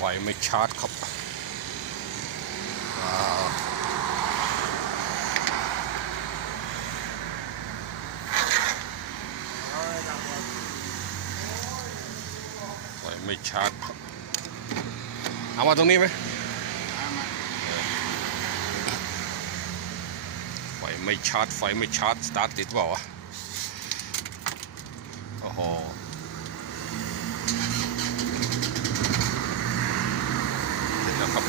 ไฟไม่ชาร์จครับไฟไม่ชาร์จครับเอามาตรงนี้ไหมไฟไม่ชาร์จไฟไม่ชาร์จสตาร์ทติดเปล่าวะโอ้โห ครับ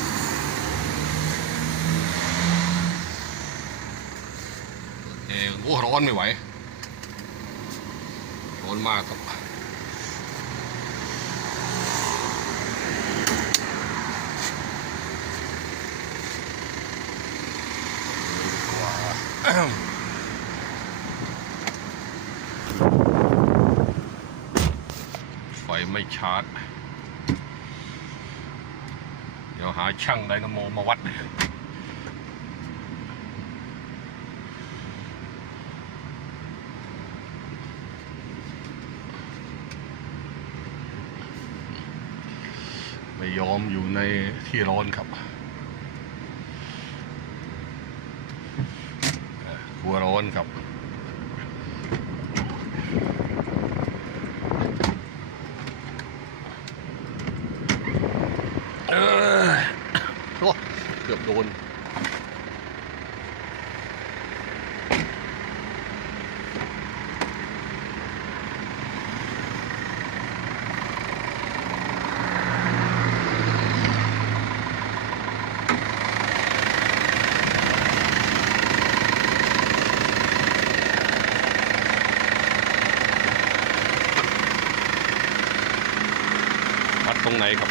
เออโอ้ร้อนไม่ไหว ร้อนมากครับไฟไม่ชาร์จ ยวหาช่างไดนาโมมาวัดไม่ยอมอยู่ในที่ร้อนครับกลัวร้อนครับเออ เกือบโดนวัดตรงไหนครับ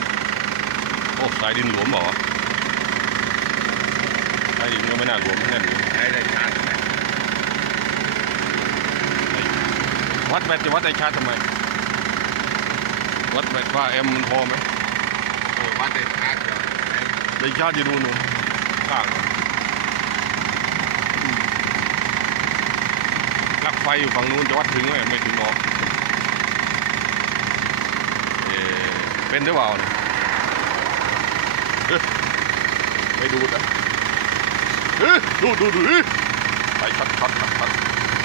โอ้สายดินหลวมเหรอ สายดินก็ไม่น่าหลวมไม่น่าหลวมใช้ได้ชาร์จไหมวัดแบตจะวัดไอชาร์จทำไม วัดแบตว่าแอมมันพอไหมเออวัดได้ชาร์จเหรอใช้ไอชาร์จอยู่นู่นนู่นข้างปลั๊กไฟอยู่ฝั่งนู้นจะวัดถึงไหมไม่ถึงหรอกเอ่อเป็นหรือเปล่าเนี่ยเอ๊ะไม่ดูดอะ เอ๊ะดูดดูดดูดเอ๊ะไปช็อตช็อตช็อตช็อต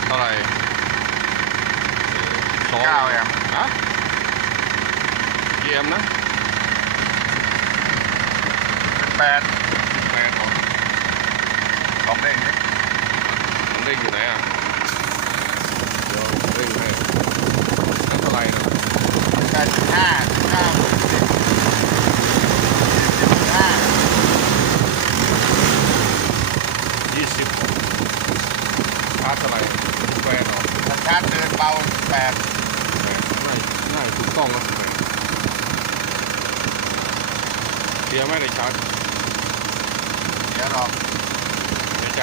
เท่าไหร่เอ่อสองเก้าแอมป์ฮะกี่แอมป์นะเป็นแปดแปดของลองเร่งดิมันเร่งอยู่ไหนอะเดี๋ยวเร่งให้แล้วเท่าไหร่นะแปดสิบห้าเก้าสิบสิบห้า ยี่สิบชาร์จเท่าไหร่แปดเห รอถ้าชาร์จเดินเบาแปดแปดง่ายง่ายถูกต้องนะแปดเทียร์ไม่ได้ชาร์จเดี๋ยวหรอกในใจ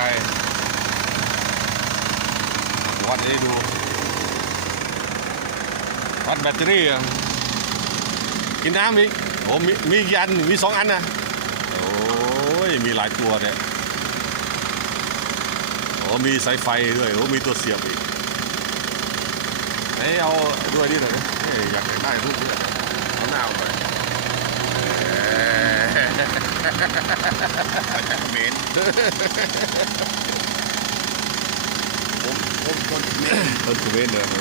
วัดให้ดูวัดแบตเตอรี่อะกินน้ำอีกโอ้มีมีกี่อันมีสองอันนะโอ้ยมีหลายตัวเนี่ยโอ้มีสายไฟด้วยโอ้มีตัวเสียบอีก ไหนเอาด้วยนี่หน่อยนะเอ้ยอยากได้รูปนี้เอาหน้าเอาไปเมนผมผมคนเมนต้นเขมรเนี่ยโอ้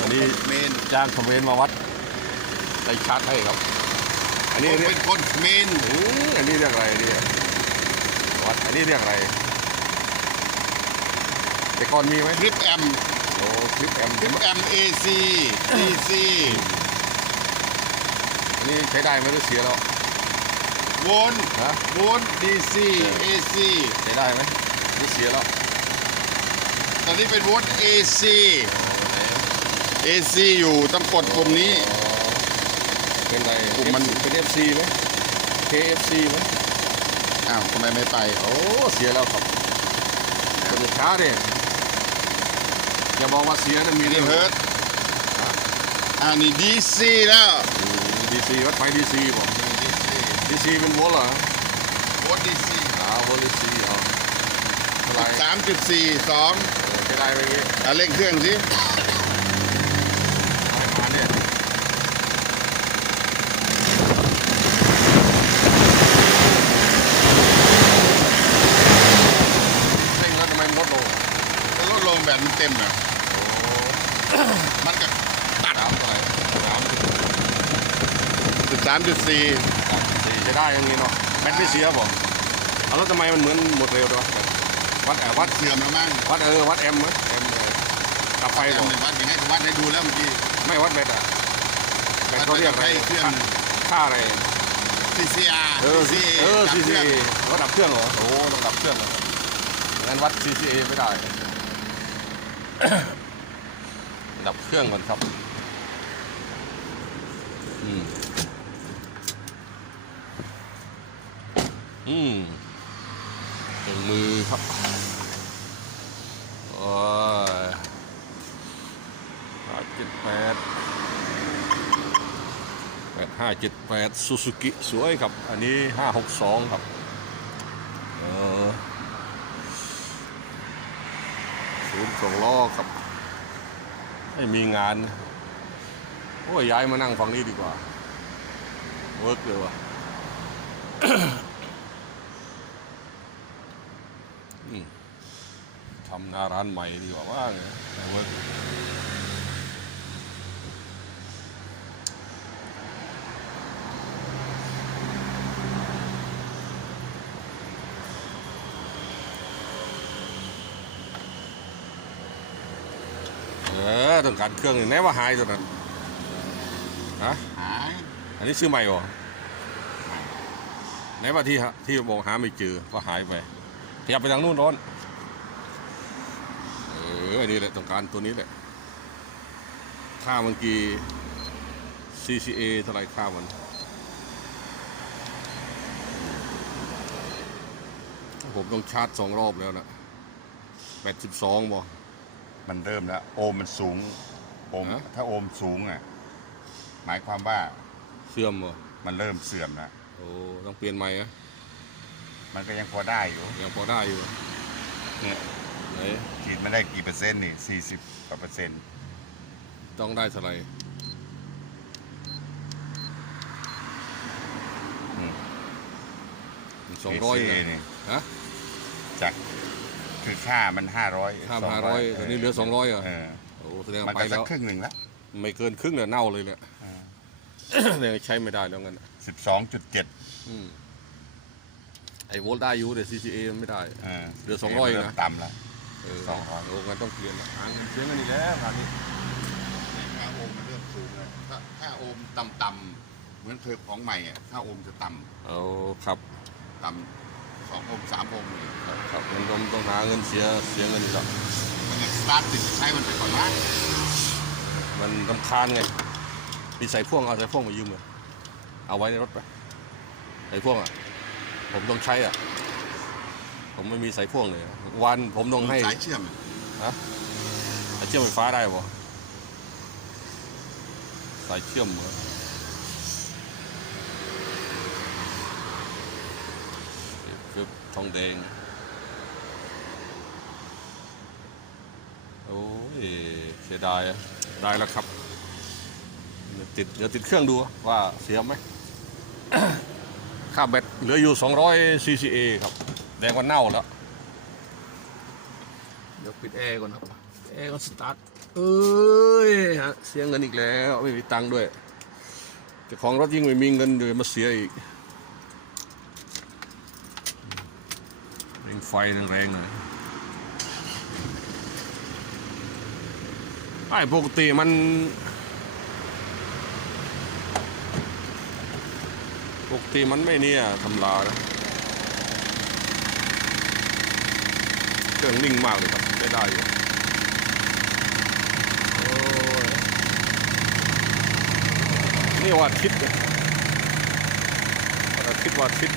อันนี้เมนจ้างเขมรมาวัดได้ชาร์จให้ครับ อันผนี้มเรียกเป็นคนเมนอืมอันนี้เรียกอะไรเนี่ยวัดอันนี้เรียกอะไรแต่ก่อนมีไหมคลิปแอมโอ้ คลิปแอมคลิปแอมเอซีดีซีอันนี้ใช้ได้ไหมหรือเสียแล้ววนฮะวนดีซีเอซีใช้ได้ไหมหรือเสียแล้วตอนนี้เป็นวนเอซีเอซีอยู่ต้องกดปุ่มนี้อ๋อเป็นไรปุ่มมัน เป็น FC ไหม KFC ไหมอ้าวทำไมไม่ไป โอ้ เสียแล้วครับจะไปช้าดิ อย่าบอกว่าเสียนะมีนี่เฮิร์ตอันนี้ดีซีแล้วดีซีวัดไฟดีซีบอกดีซีเป็นโวลต์เหรอโวล์ดีซีอ่าโวลดีซีเหรสามจุดสี่สองเป็นไรไปงี้อะเร่งเครื่องสิเนี่ร่งแล้วทำไมลดลงลดลงแบบมันเต็มอะ มันก็ตัดสามเท่าไหร่สามสิบสิบสามจุดสี่สามสิบสี่ใช้ได้อย่างนี้เนาะแบตไม่เสียบ่เอาแล้วทำไมมันเหมือนหมดเร็วด้วยวะวัดแอบวัดเสื่อมแล้วมั้งวัดเออวัดแอมมั้ยแอมเลยกลับไฟไปบ่วัดอย่างให้วัดได้ดูแล้วเมื่อกี้ไม่วัดแบตอะแบตเขาเรียกอะไรวัดเครื่องค่าอะไร CCR เออ CCA เออดับเครื่ CCA องเขาดับเครื่องเหรอโอ้ต้องดับเครื่องเหรองั้นวัด CCA ไม่ได้ ดับเครื่องก่อนครับ อืม อืมเก่งมือครับ โอ้ยห้าเจ็ดแปดแปดห้าเจ็ดแปดซูซูกิสวยครับ อันนี้ห้าหกสองครับ เออศูนย์สองล้อครับ ไม่มีงานโอ้ยย้ายมานั่งฝั่งนี้ดีกว่า เวิร์กเลยวะทำหน้าร้านใหม่ดีกว่าว่าไงเวิร์ก ต้องการเครื่องนี่แน่ว่าหายตัวนั้นฮะหายอันนี้ซื้อใหม่เหรอไหนว่าที่ที่บอกหาไม่เจอก็หายไปขยับไปทางนู้นร้อนเอออันนี้แหละต้องการตัวนี้แหละค่าเมื่อกี้ CCA เท่าไรค่ามันผมต้องชาร์จสองรอบแล้วนะแปดสิบสองบ่ มันเริ่มแล้ว โอมมันสูง โอม ฮะ ถ้าโอมสูงอะ หมายความว่าเสื่อมบ่มันเริ่มเสื่อมแล้วโอ้ต้องเปลี่ยนใหม่อะมันก็ยังพอได้อยู่ยังพอได้อยู่เนี่ยไหนฉีดมาได้กี่เปอร์เซ็นต์นี่สี่สิบกว่าเปอร์เซ็นต์ต้องได้เท่าไหร่สองร้อยเอนะนี่ฮะจาก คือค่ามันห้าร้อยค่ามัน500ตอนนี้เหลือ200เหรอเออโอ้แสดงมันว่าไปก็สัแล้กวครึ่งหนึ่งแล้วไม่เกินครึ่งเนี่ยเน่าเลยเนี่ย เนี่ยใช้ไม่ได้แล้วงั้นสิบสองจุดเจ็ดอืมไอ้โวลต์ได้อยู่แต่ CCA ไม่ได้อ่าเหลือ200นะเริ่มต่ำแล้วเออสองร้อย โอ้งั้นต้องเปลี่ยนละหาเงินเสียเงินอีกแล้วงานนี้ค่าโอมมันเริ่มสูงเลยถ้าถ้าโอมต่ำๆเหมือนเธอของใหม่อะถ้าโอมจะต่เอาครับำต่ำ สองโอมสามโอมเลยครับครับมันต้องต้องหาเงินเสียเสียเงินอีกแล้วมันยังสตาร์ทติดใช้มันไปก่อนนะมันรำคาญไงมีใส่พ่วงเอาใส่พ่วงมายืมเลยเอาไว้ในรถไปใส่พ่วงอะ ผมต้องใช้อะ ผมไม่มีสายพ่วงเลย วันผมต้องให้สายเชื่อมอะเชื่อมไฟฟ้าได้ปะสายเชื่อมเหรอ คือทองแดง โอ้ยเสียดายได้แล้วครับ เดี๋ยวติดเดี๋ยวติดเครื่องดูว่าเสียไหม ค่าแบตเหลืออยู่ 200 CCA ครับ แดงว่าเน่าแล้ว เดี๋ยวปิดแอร์ก่อนครับ แอร์ก็สตาร์ท เอ้ยฮะเสียเงินอีกแล้ว ไม่มีตังค์ด้วยเจ้าของรถยิ่งไม่มีเงินเดี๋ยวมาเสียอีกเร่งไฟ แรงๆหน่อยไอ้ปกติมัน ปกติมันไม่เนี่ยทำลานะเครื่องนิ่งมากเลยครับได้ได้อยู่นี่ว่าทิศเนี่ยวันอาทิตย์ว่าทิศ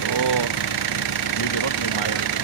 โอ้มีรถมี life.